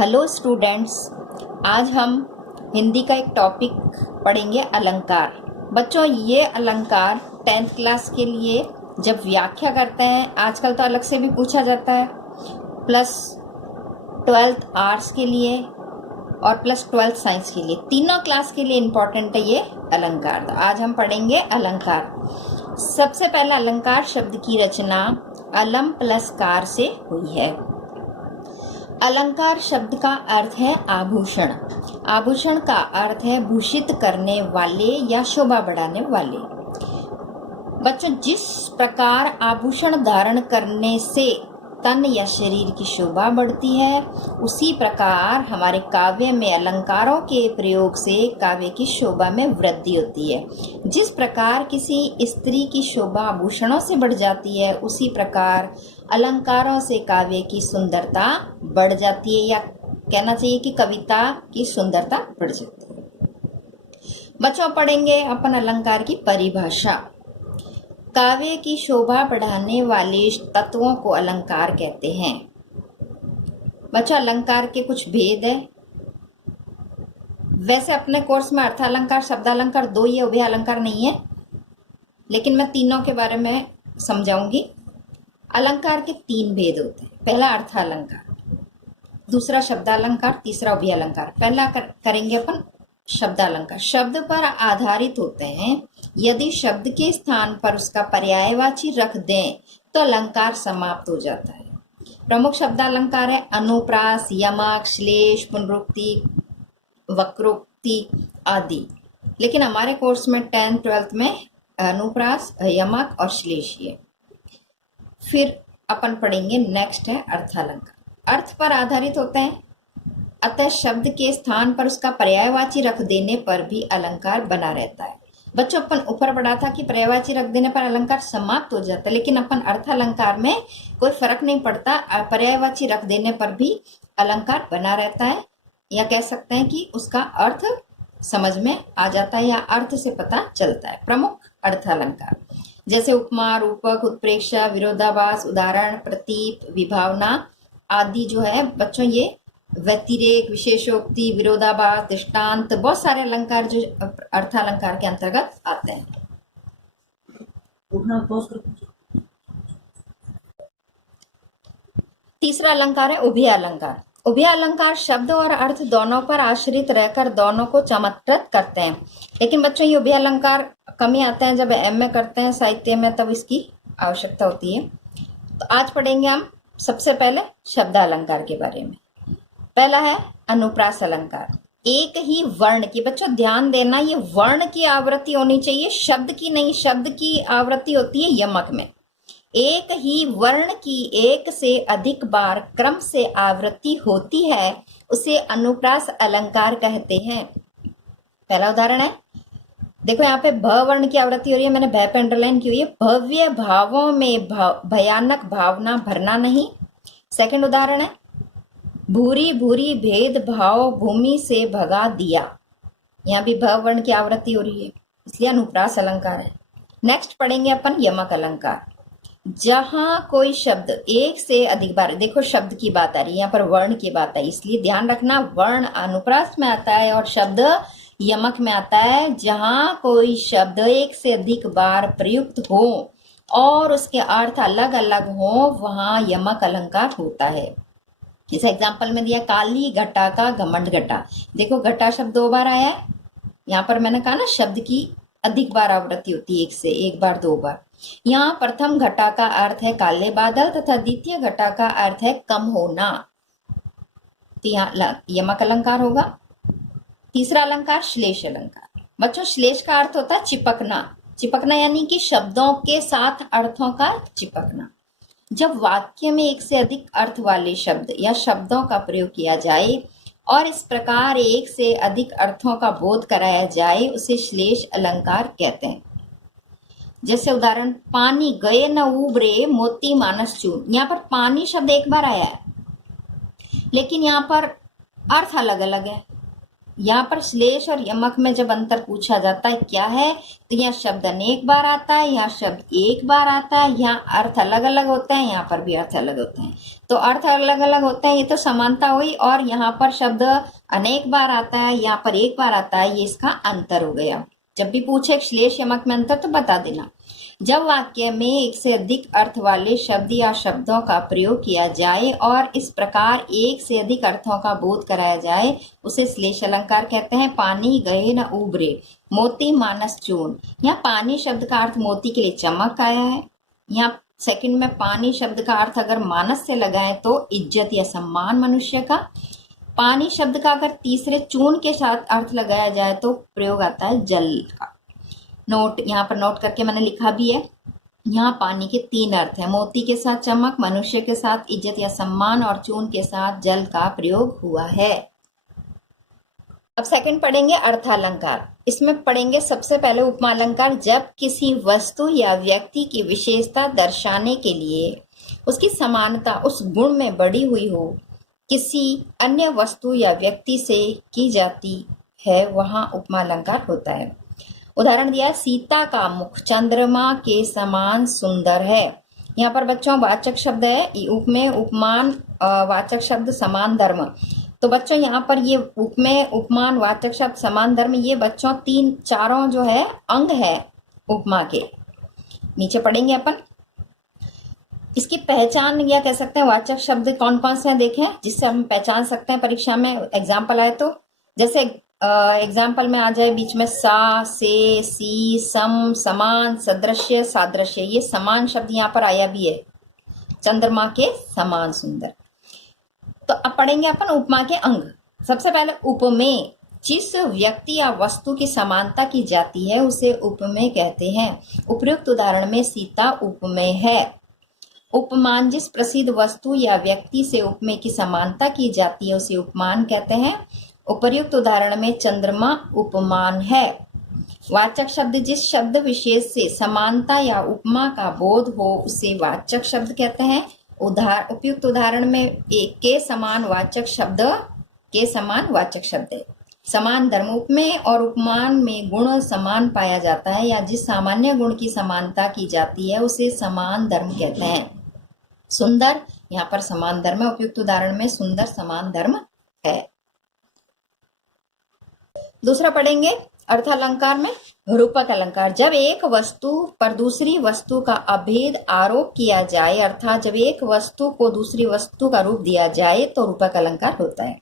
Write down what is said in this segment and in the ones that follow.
Hello students, आज हम हिंदी का एक टॉपिक पढ़ेंगे अलंकार। बच्चों, ये अलंकार 10th क्लास के लिए जब व्याख्या करते हैं, आजकल तो अलग से भी पूछा जाता है, प्लस 12th आर्ट्स के लिए और प्लस 12th साइंस के लिए, तीनों क्लास के लिए इम्पोर्टेंट है ये अलंकार। तो आज हम पढ़ेंगे अलंकार। सबसे पहला अलंकार शब्द की रचना अलम प्लस कार से हुई है। अलंकार शब्द का अर्थ है आभूषण। आभूषण का अर्थ है भूषित करने वाले या शोभा बढ़ाने वाले। बच्चों, जिस प्रकार आभूषण धारण करने से तन या शरीर की शोभा बढ़ती है, उसी प्रकार हमारे काव्य में अलंकारों के प्रयोग से काव्य की शोभा में वृद्धि होती है। जिस प्रकार किसी स्त्री की शोभा आभूषणों से बढ़ जाती है, उसी प्रकार अलंकारों से काव्य की सुंदरता बढ़ जाती है, या कहना चाहिए कि कविता की सुंदरता बढ़ जाती है। बच्चों, पढ़ेंगे अपन अलंकार की परिभाषा। काव्य की शोभा बढ़ाने वाले तत्वों को अलंकार कहते हैं। बच्चों, अलंकार के कुछ भेद है। वैसे अपने कोर्स में अर्थालंकार, शब्दालंकार दो ही है, उभय अलंकार नहीं है, लेकिन मैं तीनों के बारे में समझाऊंगी। अलंकार के 3 भेद होते हैं। पहला अर्थालंकार, दूसरा शब्दालंकार, तीसरा उभय अलंकार। पहला करेंगे अपन शब्दालंकार। शब्द पर आधारित होते हैं। यदि शब्द के स्थान पर उसका पर्यायवाची रख दें तो अलंकार समाप्त हो जाता है। प्रमुख शब्दालंकार है अनुप्रास, यमक, श्लेष, पुनरुक्ति, वक्रोक्ति आदि। लेकिन हमारे कोर्स में 10th 12th में अनुप्रास, यमक और श्लेष है। फिर अपन पढ़ेंगे, नेक्स्ट है अर्थालंकार। अर्थ पर आधारित होते हैं, अतः शब्द के स्थान पर उसका पर्यायवाची रख देने पर भी अलंकार बना रहता है। बच्चों, अपन ऊपर पढ़ा था कि पर्यायवाची रख देने पर अलंकार समाप्त हो जाता है, लेकिन अपन अर्थालंकार में कोई फर्क नहीं पड़ता, पर्यायवाची रख देने पर भी अलंकार बना रहता है, या कह सकते हैं कि उसका अर्थ समझ में आ जाता है या अर्थ से पता चलता है। प्रमुख अर्थालंकार जैसे उपमा, रूपक, उत्प्रेक्षा, विरोधाभास, उदाहरण, प्रतीप, विभावना आदि जो है बच्चों, ये व्यतिरेक, विशेषोक्ति, विरोधाभास, दृष्टांत, बहुत सारे अलंकार जो अर्थालंकार के अंतर्गत आते हैं। तीसरा अलंकार है उभय अलंकार। उभय अलंकार शब्द और अर्थ दोनों पर आश्रित रहकर दोनों को चमत्कृत करते हैं। लेकिन बच्चों, ये उभय अलंकार कमी आते हैं जब एमए करते हैं साहित्य में, तब इसकी आवश्यकता होती है। तो आज पढ़ेंगे हम सबसे पहले शब्दालंकार के बारे में। पहला है अनुप्रास अलंकार। एक ही वर्ण की, बच्चों ध्यान देना, ये वर्ण की आवृत्ति होनी चाहिए, शब्द की नहीं। शब्द की आवृत्ति होती है यमक में। एक ही वर्ण की एक से अधिक बार क्रम से आवृत्ति होती है, उसे अनुप्रास अलंकार कहते हैं। पहला उदाहरण है, देखो यहाँ पे भ वर्ण की आवृत्ति हो रही है, मैंने भ पे अंडरलाइन की हुई है। भव्य भावों में भयानक भावना भरना नहीं। सेकंड उदाहरण है, भूरी भूरी भेद भाव भूमि से भगा दिया। यहाँ भी भ वर्ण की आवृत्ति हो रही है, इसलिए अनुप्रास अलंकार है। नेक्स्ट पढ़ेंगे अपन यमक अलंकार। जहां कोई शब्द एक से अधिक बार, देखो शब्द की बात आ रही है, यहाँ पर वर्ण की बात आई, इसलिए ध्यान रखना, वर्ण अनुप्रास में आता है और शब्द यमक में आता है। जहां कोई शब्द एक से अधिक बार प्रयुक्त हो और उसके अर्थ अलग अलग हो, वहां यमक अलंकार होता है। इस एग्जाम्पल में दिया, काली घटा का घमंड घटा। देखो घटा शब्द 2 बार आया है, यहाँ पर मैंने कहा ना शब्द की अधिक बार आवृत्ति होती है, एक से एक बार 2 बार। यहाँ प्रथम घटा का अर्थ है काले बादल तथा द्वितीय घटा का अर्थ है कम होना, तो यहाँ यमक अलंकार होगा। तीसरा अलंकार श्लेष अलंकार। बच्चों, श्लेष का अर्थ होता है चिपकना। चिपकना यानी कि शब्दों के साथ अर्थों का चिपकना। जब वाक्य में एक से अधिक अर्थ वाले शब्द या शब्दों का प्रयोग किया जाए और इस प्रकार एक से अधिक अर्थों का बोध कराया जाए, उसे श्लेष अलंकार कहते हैं। जैसे उदाहरण, पानी गए न उबरे मोती मानस चून। यहाँ पर पानी शब्द एक बार आया है, लेकिन यहाँ पर अर्थ अलग अलग है। यहाँ पर श्लेष और यमक में जब अंतर पूछा जाता है क्या है, तो यहाँ शब्द अनेक बार आता है, यहाँ शब्द एक बार आता है, यहाँ अर्थ अलग अलग होते हैं, यहाँ पर भी अर्थ अलग होते हैं। तो अर्थ अलग अलग होते हैं, ये तो समानता हुई, और यहाँ पर शब्द अनेक बार आता है, यहाँ पर एक बार आता है, ये इसका अंतर हो गया। जब भी पूछे श्लेष यमक में अंतर तो बता देना। जब वाक्य में एक से अधिक अर्थ वाले शब्द या शब्दों का प्रयोग किया जाए और इस प्रकार एक से अधिक अर्थों का बोध कराया जाए, उसे श्लेष अलंकार कहते हैं। पानी गए न उबरे, मोती मानस चून। यहाँ पानी शब्द का अर्थ मोती के लिए चमक आया है। यहाँ सेकंड में पानी शब्द का अर्थ अगर मानस से लगाएं तो इज्जत या सम्मान मनुष्य का। पानी शब्द का अगर तीसरे चून के साथ अर्थ लगाया जाए तो प्रयोग आता है जल का। नोट यहाँ पर नोट करके मैंने लिखा भी है। यहाँ पानी के 3 अर्थ हैं, मोती के साथ चमक, मनुष्य के साथ इज्जत या सम्मान, और चून के साथ जल का प्रयोग हुआ है। अब सेकंड पढ़ेंगे अर्थालंकार। इसमें पढ़ेंगे सबसे पहले उपमा अलंकार। जब किसी वस्तु या व्यक्ति की विशेषता दर्शाने के लिए उसकी समानता उस गुण में बढ़ी हुई हो, किसी अन्य वस्तु या व्यक्ति से की जाती है, वहां उपमा अलंकार होता है। उदाहरण दिया, सीता का मुख चंद्रमा के समान सुंदर है। यहाँ पर बच्चों वाचक शब्द है, उप में उपमान वाचक शब्द समान धर्म। तो बच्चों यहाँ पर ये उप में उपमान वाचक शब्द समान धर्म, ये बच्चों 3-4 जो है अंग है उपमा के। नीचे पढ़ेंगे अपन। इसकी पहचान या कह सकते हैं वाचक शब्द कौन कौन से हैं देखें, जिससे हम पहचान सकते हैं परीक्षा में एग्जाम्पल आए तो। जैसे एग्जाम्पल में आ जाए बीच में सा, से, सी, सम, समान, सदृश्य, सादृश्य। ये समान शब्द यहाँ पर आया भी है, चंद्रमा के समान सुंदर। तो अब पढ़ेंगे अपन उपमा के अंग। सबसे पहले उपमेय, जिस व्यक्ति या वस्तु की समानता की जाती है उसे उपमेय कहते हैं। उपयुक्त उदाहरण में सीता उपमेय है। उपमान, जिस प्रसिद्ध वस्तु या व्यक्ति से उपमेय की समानता की जाती है उसे उपमान कहते हैं। उपर्युक्त उदाहरण में चंद्रमा उपमान है। वाचक शब्द, जिस शब्द विशेष से समानता या उपमा का बोध हो उसे वाचक शब्द कहते हैं। उपयुक्त उदाहरण में एक के समान वाचक शब्द है। समान धर्म, उपमेय और उपमान में गुण समान पाया जाता है या जिस सामान्य गुण की समानता की जाती है उसे समान धर्म कहते हैं। सुंदर, यहाँ पर समान धर्म है। उपयुक्त उदाहरण में सुंदर समान धर्म है। दूसरा पढ़ेंगे अर्थालंकार में रूपक अलंकार। जब एक वस्तु पर दूसरी वस्तु का अभेद आरोप किया जाए, अर्थात जब एक वस्तु को दूसरी वस्तु का रूप दिया जाए तो रूपक अलंकार होता है।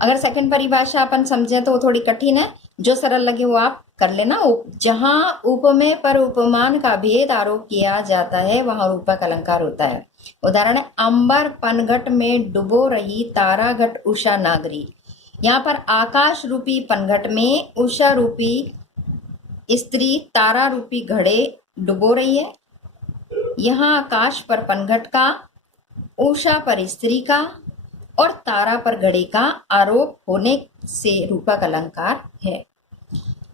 अगर सेकंड परिभाषा अपन समझे तो वो थोड़ी कठिन है, जो सरल लगे वो आप कर लेना। जहां उपमेय पर उपमान का भेद आरोप किया जाता है वहां रूपक अलंकार होता है। उदाहरण है, अंबर पनघट में डुबो रही तारा घट उषा नागरी। यहाँ पर आकाश रूपी पनघट में उषा रूपी स्त्री तारा रूपी घड़े डुबो रही है। यहाँ आकाश पर पनघट का, उषा पर स्त्री का और तारा पर घड़े का आरोप होने से रूपक अलंकार है।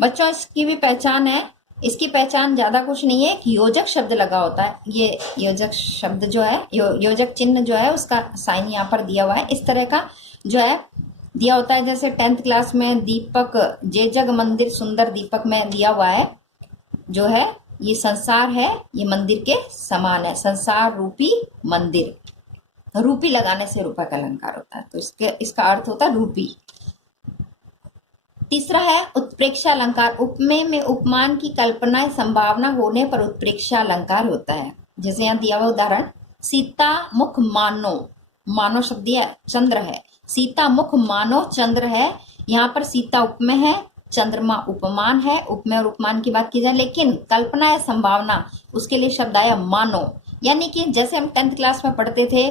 बच्चों इसकी भी पहचान है। इसकी पहचान ज्यादा कुछ नहीं है, एक योजक शब्द लगा होता है। ये योजक शब्द जो है, योजक चिन्ह जो है उसका साइन यहाँ पर दिया हुआ है। इस तरह का जो है दिया होता है, जैसे 10th क्लास में दीपक, जे जग मंदिर सुंदर दीपक में दिया हुआ है जो है, ये संसार है, ये मंदिर के समान है। संसार रूपी मंदिर, रूपी लगाने से रूपक अलंकार होता है, तो इसका अर्थ होता है रूपी। तीसरा है उत्प्रेक्षा अलंकार। उपमेय में उपमान की कल्पना संभावना होने पर उत्प्रेक्षा अलंकार होता है। जैसे यहाँ दिया हुआ उदाहरण, सीता मुख मानो शब्द है, चंद्र है। सीता मुख मानो चंद्र है। यहाँ पर सीता उपमेय है, चंद्रमा उपमान है। उपमेय और उपमान की बात की जाए, लेकिन कल्पना या संभावना उसके लिए शब्द आया मानो। यानी कि जैसे हम 10th क्लास में पढ़ते थे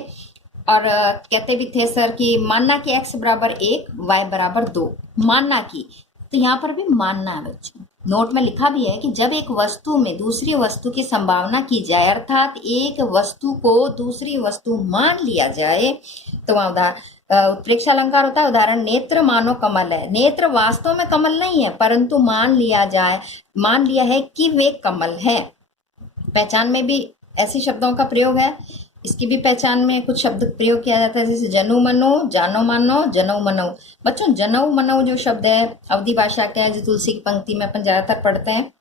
और कहते भी थे सर कि मानना कि x बराबर 1 y बराबर 2, मानना की, तो यहाँ पर भी मानना है बच्चों। नोट में लिखा भी है कि जब एक वस्तु में दूसरी वस्तु की संभावना की जाए, अर्थात एक वस्तु को दूसरी वस्तु मान लिया जाए, तो वहां उत्प्रेक्षा अलंकार होता है। उदाहरण, नेत्र मानो कमल है। नेत्र वास्तव में कमल नहीं है, परंतु मान लिया है कि वे कमल है। पहचान में भी ऐसे शब्दों का प्रयोग है। इसकी भी पहचान में कुछ शब्द प्रयोग किया जाता है, जैसे जनु मनो, जानो मानो, जनऊ मनो। बच्चों जनऊ मनो जो शब्द है अवधी भाषा का है, जो तुलसी की पंक्ति में अपन ज्यादातर पढ़ते हैं।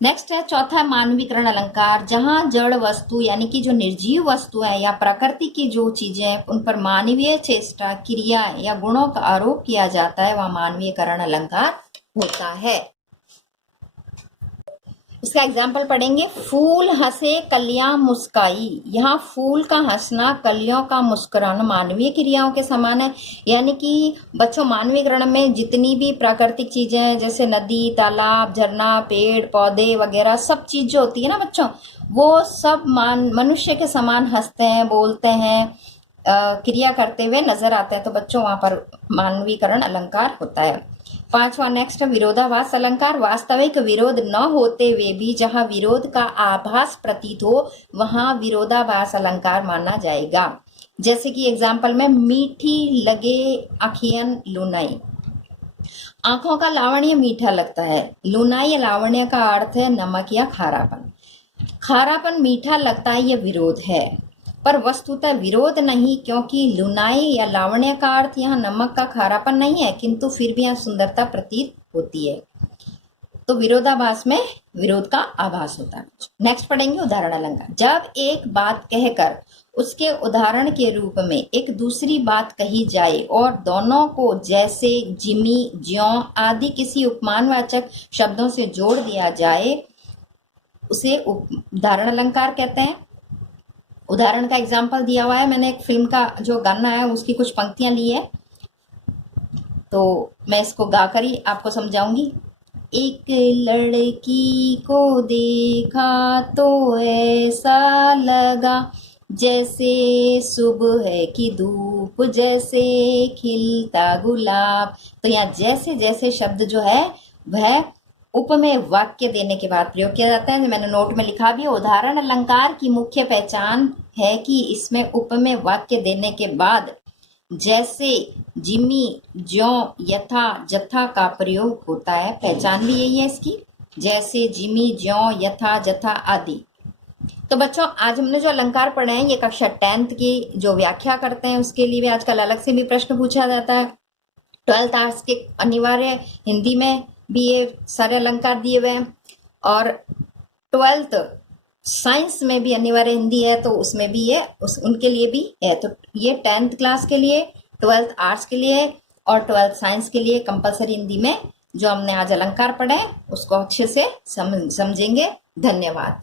नेक्स्ट है चौथा है मानवीकरण अलंकार, जहां जड़ वस्तु यानी कि जो निर्जीव वस्तु है या प्रकृति की जो चीजें हैं उन पर मानवीय चेष्टा, क्रिया या गुणों का आरोप किया जाता है, वह मानवीयकरण अलंकार होता है। इसका एग्जाम्पल पढ़ेंगे। फूल हंसे कलियां मुस्काई। यहाँ फूल का हंसना, कलियों का मुस्कुराना मानवीय क्रियाओं के समान है। यानी कि बच्चों मानवीय गण में जितनी भी प्राकृतिक चीजें हैं, जैसे नदी, तालाब, झरना, पेड़ पौधे वगैरह सब चीज जो होती है ना बच्चों, वो सब मनुष्य के समान हंसते हैं, बोलते हैं, क्रिया करते हुए नजर आते हैं। तो बच्चों वहां पर मानवीकरण अलंकार होता है। पांचवा नेक्स्ट विरोधाभास अलंकार, वास्तविक विरोध न होते हुए भी जहां विरोध का आभास प्रतीत हो वहां विरोधाभास अलंकार माना जाएगा। जैसे कि एग्जाम्पल में मीठी लगे आखियन लुनाई, आंखों का लावण्य मीठा लगता है। लुनाई या लावण्य का अर्थ है नमक या खारापन। खारापन मीठा लगता है, यह विरोध है, पर वस्तुतः विरोध नहीं, क्योंकि लुनाई या लावण्य का अर्थ यहाँ नमक का खारापन नहीं है, किंतु फिर भी यहाँ सुंदरता प्रतीत होती है। तो विरोधाभास में विरोध का आभास होता है। नेक्स्ट पढ़ेंगे उदाहरण अलंकार। जब एक बात कहकर उसके उदाहरण के रूप में एक दूसरी बात कही जाए और दोनों को जैसे, जिमी, ज्यों आदि किसी उपमानवाचक शब्दों से जोड़ दिया जाए उसे उदाहरण अलंकार कहते हैं। उदाहरण का एग्जाम्पल दिया हुआ है, मैंने एक फिल्म का जो गाना है उसकी कुछ पंक्तियां ली है, तो मैं इसको गाकर ही आपको समझाऊंगी। एक लड़की को देखा तो ऐसा लगा जैसे सुबह की धूप, जैसे खिलता गुलाब। तो यहाँ जैसे जैसे शब्द जो है वह उपमेय वाक्य देने के बाद प्रयोग किया जाता है। मैंने नोट में लिखा भी है। उदाहरण अलंकार की मुख्य पहचान है कि इसमें उपमेय वाक्य देने के बाद जैसे, जिमी, ज्यों, यथा, जथा का प्रयोग होता है। पहचान भी यही है इसकी, जैसे, जिमी, ज्यों, यथा, जथा आदि। तो बच्चों आज हमने जो अलंकार पढ़े हैं ये कक्षा 10th की जो व्याख्या करते हैं उसके लिए भी आजकल अलग से भी प्रश्न पूछा जाता है। 12th आर्ट्स के अनिवार्य हिंदी में भी ये सारे अलंकार दिए हुए हैं, और 12th साइंस में भी अनिवार्य हिंदी है, तो उसमें भी ये उनके लिए भी है। तो ये 10th क्लास के लिए, 12th आर्ट्स के लिए और 12th साइंस के लिए कंपलसरी हिंदी में जो हमने आज अलंकार पढ़े उसको अच्छे से समझेंगे। धन्यवाद।